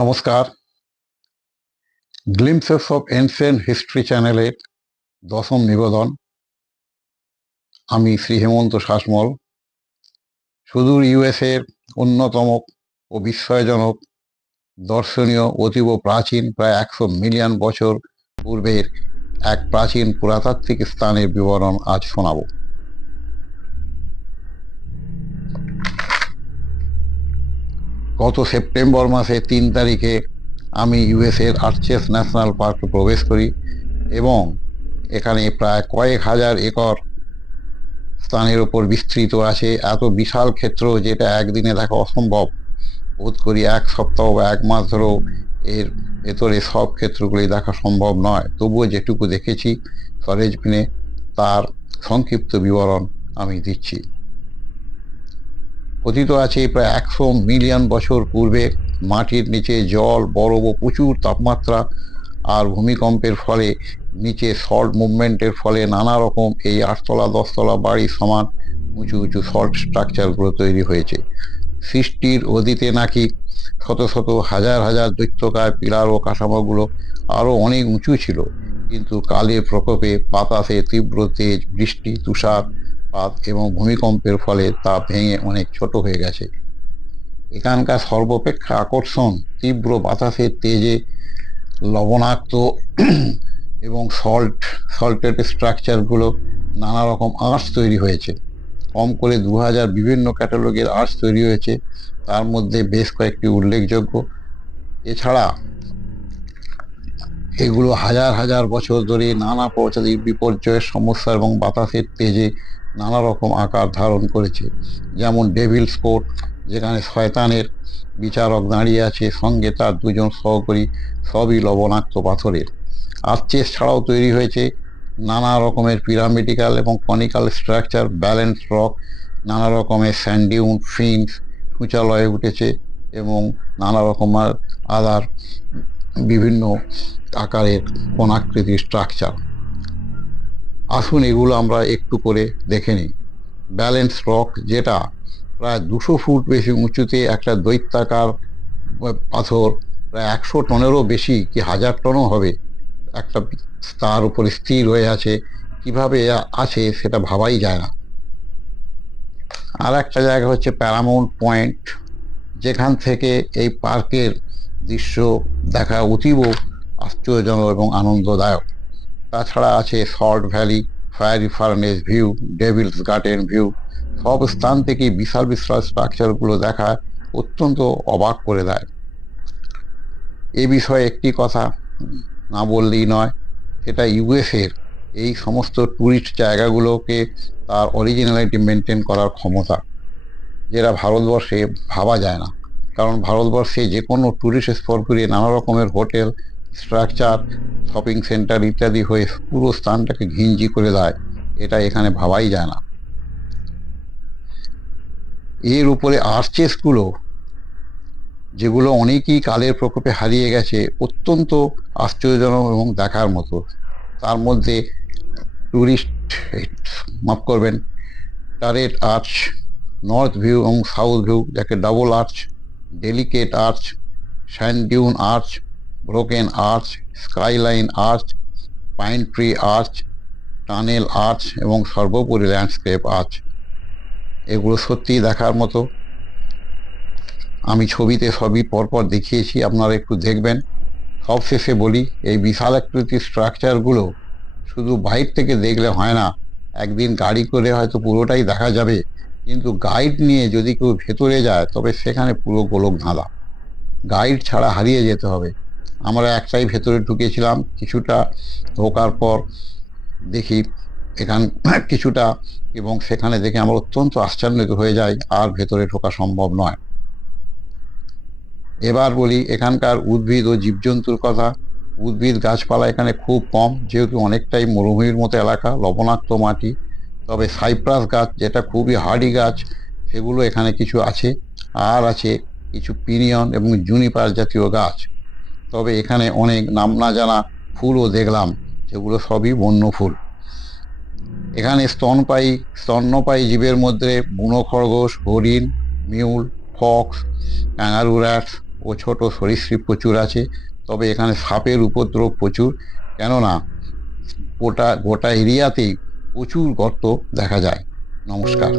নমস্কার। Glimpses of ancient history চ্যানেলের দশম নিবেদন। আমি শ্রী হেমন্ত শাসমল। সুদূর ইউএসের অন্যতম ও বিস্ময়জনক দর্শনীয় অতীব প্রাচীন প্রায় 100 মিলিয়ন বছর পূর্বের এক প্রাচীন পুরাতাত্ত্বিক স্থানের বিবরণ আজ শোনাব। গত সেপ্টেম্বর মাসে 3 তারিখে আমি ইউএসের আর্চেস ন্যাশনাল পার্কে প্রবেশ করি এবং এখানে প্রায় কয়েক হাজার একর স্থানের ওপর বিস্তৃত আছে এত বিশাল ক্ষেত্র যেটা একদিনে দেখা অসম্ভব। বোধ করি 1 সপ্তাহ বা 1 মাস ধরেও এর ভেতরে সব ক্ষেত্রগুলি দেখা সম্ভব নয়। তবুও যেটুকু দেখেছি সরেজমিনে তার সংক্ষিপ্ত বিবরণ আমি দিচ্ছি। কথিত আছে প্রায় 100 মিলিয়ন বছর পূর্বে মাটির নিচে জল, বরফ ও প্রচুর তাপমাত্রা আর ভূমিকম্পের ফলে নিচে সল্ট মুভমেন্টের ফলে নানা রকম এই 8তলা 10তলা বাড়ির সমান উঁচু উঁচু সল্ট স্ট্রাকচারগুলো তৈরি হয়েছে। সৃষ্টির অতীতে নাকি শত শত হাজার হাজার দৈত্যকায় পিলার ও কাঠামোগুলো আরও অনেক উঁচু ছিল, কিন্তু কালের প্রকোপে বাতাসে তীব্র তেজ, বৃষ্টি, তুষারপাত এবং ভূমিকম্পের ফলে তা ভেঙে অনেক ছোট হয়ে গেছে। এখানকার সর্বাপেক্ষা আকর্ষণ তীব্র বাতাসের তেজে লবণাক্ত এবং সল্টেড স্ট্রাকচারগুলো নানা রকম আর্চ তৈরি হয়েছে। কম করে 2000 বিভিন্ন ক্যাটালগের আর্চ তৈরি হয়েছে, তার মধ্যে বেশ কয়েকটি উল্লেখযোগ্য। এছাড়া এগুলো হাজার হাজার বছর ধরে নানা প্রজাতির বিপর্যয়ের সমস্যা এবং বাতাসের তেজে নানা রকম আকার ধারণ করেছে। যেমন ডেভিলস কোর্ট, যেখানে শয়তানের বিচারক দাঁড়িয়ে আছে, সঙ্গে তার 2 জন সহকারী, সবই লবণাক্ত পাথরের। আর্চেস ছাড়াও তৈরি হয়েছে নানা রকমের পিরামিডিক্যাল এবং কনিক্যাল স্ট্রাকচার, ব্যালেন্স রক, নানা রকমের স্যান্ডিউন, ফিন্স, সূচালয়ে উঠেছে এবং নানা রকমের আদার বিভিন্ন আকারের কোণাকৃতির স্ট্রাকচার। আসুন এগুলো আমরা একটু করে দেখে নিই। ব্যালেন্স রক, যেটা প্রায় 200 ফুট বেশি উঁচুতে একটা দৈত্যাকার পাথর, প্রায় 100 টনেরও বেশি কি 1000 টনও হবে, একটা তার উপরে স্থির হয়ে আছে। কিভাবে আছে সেটা ভাবাই যায় না। আর একটা জায়গা হচ্ছে প্যারামাউন্ট পয়েন্ট, যেখান থেকে এই পার্কের দৃশ্য দেখা অতীব আশ্চর্যজনক এবং আনন্দদায়ক। তাছাড়া আছে salt valley, fiery furnace view, Devil's garden view. সব স্থান থেকে বিশাল বিশাল স্ট্রাকচারগুলো দেখা অত্যন্ত অবাক করে দেয়। এ বিষয়ে একটি কথা না বললেই নয়, সেটা ইউএসের এই সমস্ত ট্যুরিস্ট জায়গাগুলোকে তার অরিজিনালিটি মেনটেন করার ক্ষমতা, যেটা ভারতবর্ষে ভাবা যায় না। কারণ ভারতবর্ষে যে কোনো ট্যুরিস্ট স্পটগুলি নানা রকমের হোটেল, স্ট্রাকচার, শপিং সেন্টার ইত্যাদি হয়ে পুরো স্থানটাকে ঘিঞ্জি করে দেয়, এটা এখানে ভাবাই যায় না। এর উপরে আর্চেসগুলো, যেগুলো অনেকই কালের প্রকোপে হারিয়ে গেছে, অত্যন্ত আশ্চর্যজনক এবং দেখার মতো। তার মধ্যে ট্যুরিস্ট, মাফ করবেন, টারেট আর্চ, নর্থ ভিউ এবং সাউথ ভিউ, যাকে double arch, delicate arch, sand dune arch, broken arch, skyline arch, pine tree arch, tunnel arch এবং সর্বোপরি ল্যান্ডস্কেপ আর্চ। এগুলো সত্যিই দেখার মতো। আমি ছবিতে সবই পরপর দেখিয়েছি, আপনারা একটু দেখবেন। সবশেষে বলি, এই বিশাল আকৃতির স্ট্রাকচারগুলো শুধু বাইর থেকে দেখলে হয় না। একদিন গাড়ি করে হয়তো পুরোটাই দেখা যাবে, কিন্তু গাইড নিয়ে যদি কেউ ভেতরে যায় তবে সেখানে পুরো গোলক ধাঁধা। গাইড ছাড়া হারিয়ে যেতে হবে। আমরা একটাই ভেতরে ঢুকেছিলাম, কিছুটা ঢোকার পর দেখি এখান কিছুটা, এবং সেখানে দেখে আমরা অত্যন্ত আশ্চর্যিত হয়ে যাই, আর ভেতরে ঢোকা সম্ভব নয়। এবার বলি এখানকার উদ্ভিদ ও জীবজন্তুর কথা। উদ্ভিদ গাছপালা এখানে খুব কম, যেহেতু অনেকটাই মরুভূমির মতো এলাকা, লবণাক্ত মাটি। তবে সাইপ্রাস গাছ, যেটা খুবই হার্ডি গাছ, সেগুলো এখানে কিছু আছে। আর আছে কিছু পিনিয়ন এবং জুনিপার জাতীয় গাছ। তবে এখানে অনেক নাম না জানা ফুলও দেখলাম, যেগুলো সবই বন্য ফুল। এখানে স্তন্যপায়ী জীবের মধ্যে বুনো খরগোশ, হরিণ, মিউল, ফক্স, ক্যাঙ্গারু র্যাটস, ও ছোট সরীসৃপ প্রচুর আছে। তবে এখানে সাপের উপদ্রব প্রচুর, কেননা গোটা গোটা এরিয়াতেই প্রচুর গর্ত দেখা যায়। নমস্কার।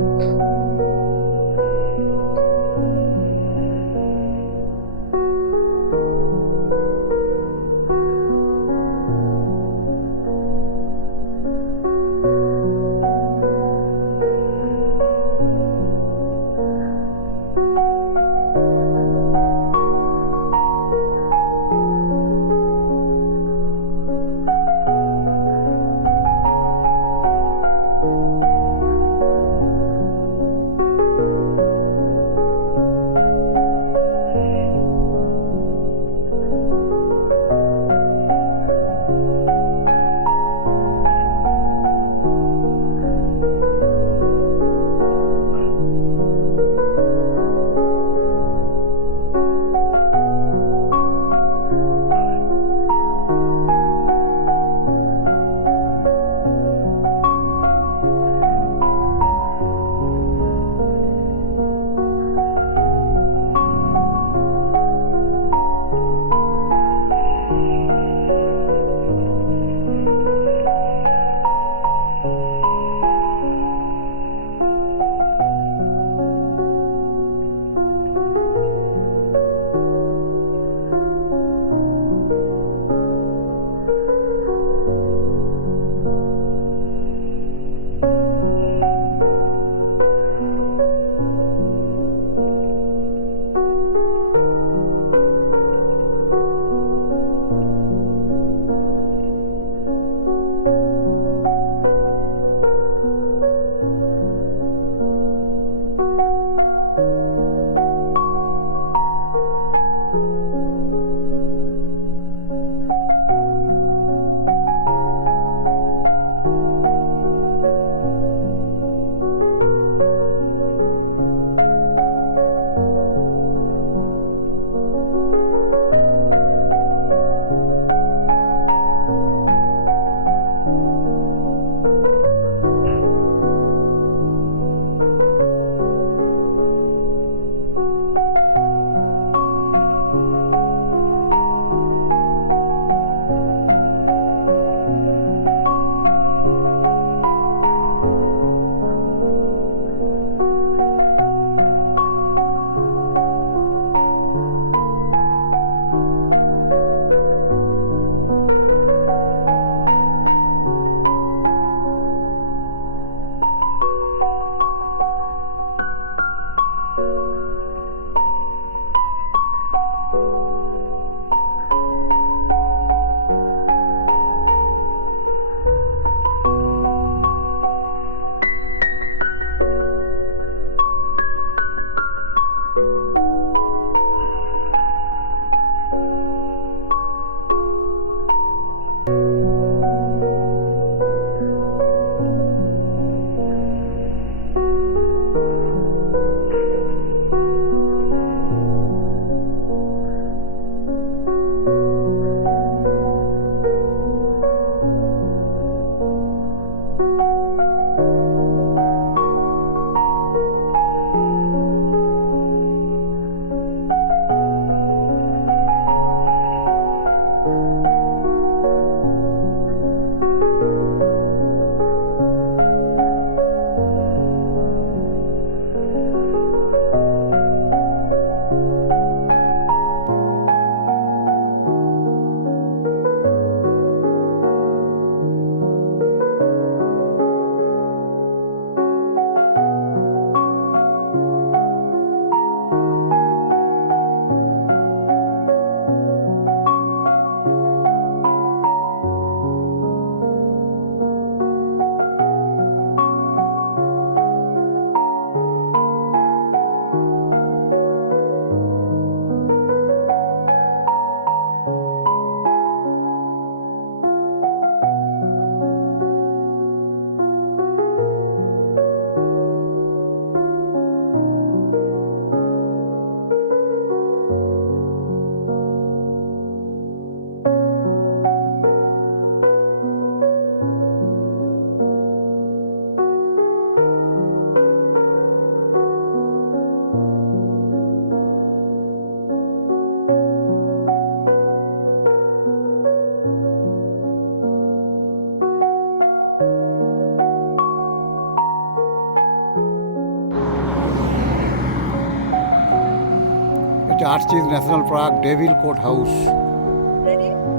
এটা Arches National Park, Devil Court House,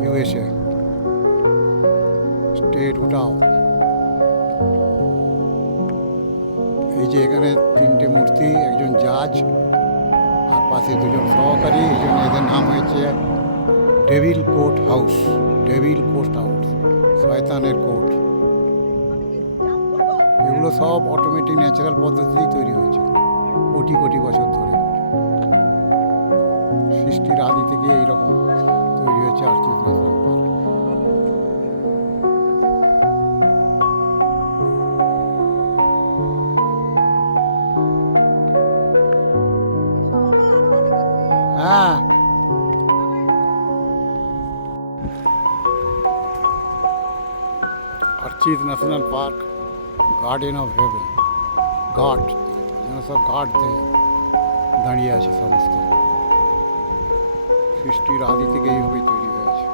USA, state Utah. এই যে এখানে তিনটে মূর্তি, একজন জাজ আর পাশে দুজন সহকারী, এই জন্য এদের নাম হয়েছে devil Court house. Devil Court house, শয়তানের কোর্ট। এগুলো সব অটোমেটিক ন্যাচারাল পদ্ধতিতেই তৈরি হয়েছে কোটি কোটি বছর ধরে। সৃষ্টির আদি থেকে এইরকম তৈরি হয়েছে আর্চিজ ন্যাশনাল পার্ক। হ্যাঁ, Arches National Park, garden of heaven. ঘাট, যেন সব ঘাট দিয়ে দাঁড়িয়ে আছে সমস্ত। সৃষ্টির আদি থেকে এইভাবেই তৈরি হয়েছে।